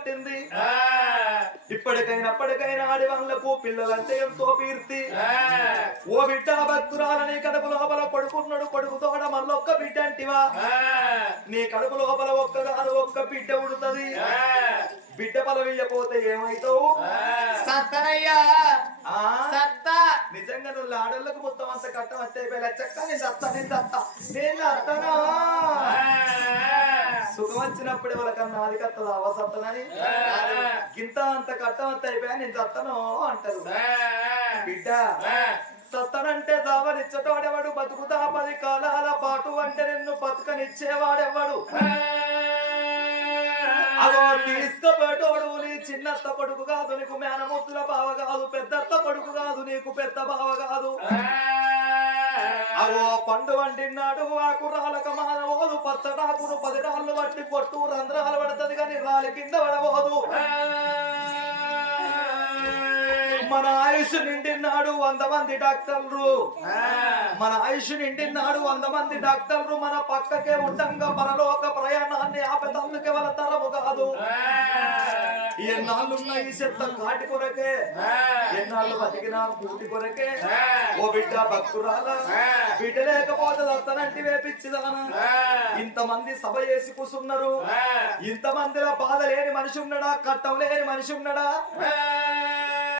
పట్టింది ఇప్పటికైనా ఆడి వాళ్ళకు పిల్లలంటే ఎంతో కీర్తి ఓ బిడ్డ భక్తురాలని కడుపు లోపల కొడుకున్నాడు కొడుకు తోడ మళ్ళొక్క బిడ్డ అంటివా నీ కడుపు లోపల ఒక్క బిడ్డ ఉడుతుంది బిడ్డ పలవియ్యపోతే ఏమైతావు సత్తనయ్యా సత్తా నిజంగా నువ్వు ఆడోళ్ళకు మొత్తం అంత కట్టం అంతే లచ్చక్క నేను అత్తనా సుఖం వచ్చినప్పుడే వాళ్ళకన్నా అది కట్టదు అవసత్తనని ఇంత అంత కట్టం అంత అయిపోయా నేను చత్తను అంటారు బిడ్డ సత్తనంటే దావనిచ్చటోడెవడు బతుకుతా 10 కాలాల పాటు అంటే నిన్ను బతుకనిచ్చేవాడెవడు అదో తీసుకుపోయేటోడు నీ చిన్నత్త కొడుకు కాదు నీకు మేనముద్దుల బావ కాదు పెద్దత్త కొడుకు కాదు నీకు పెద్ద బావ కాదు అవో పండు వండినాడు ఆ కుర్రాలక మానవోదు పచ్చడాకును 10 రాళ్ళు పట్టి పొట్టు రంధ్రాలు పడుతుంది కానీ రాలి కింద పడవోదు మన ఆయుష్ నిండినాడు 100 మంది డాక్టర్లు మన ఆయుష్ నిండినాడు 100 మంది డాక్టర్లు మన పక్కకే ఉండంగా పరలోక ప్రయాణాన్ని ఆపేతందుకే వాళ్ళ తరము కాదు ఎన్నాళ్ళున్న ఈ చెత్త కాటి కొరకే ఎన్నాళ్ళు బతికినా పూటి కొరకే ఓ బిడ్డ భక్తురాల బిడ్డ లేకపోతే దత్తనంటి వేపించిదానా ఇంతమంది సభ చేసి కూసున్నారు ఇంతమందిలో బాధ లేని మనిషి ఉన్నాడా కట్టం లేని మనిషి ఉన్నాడా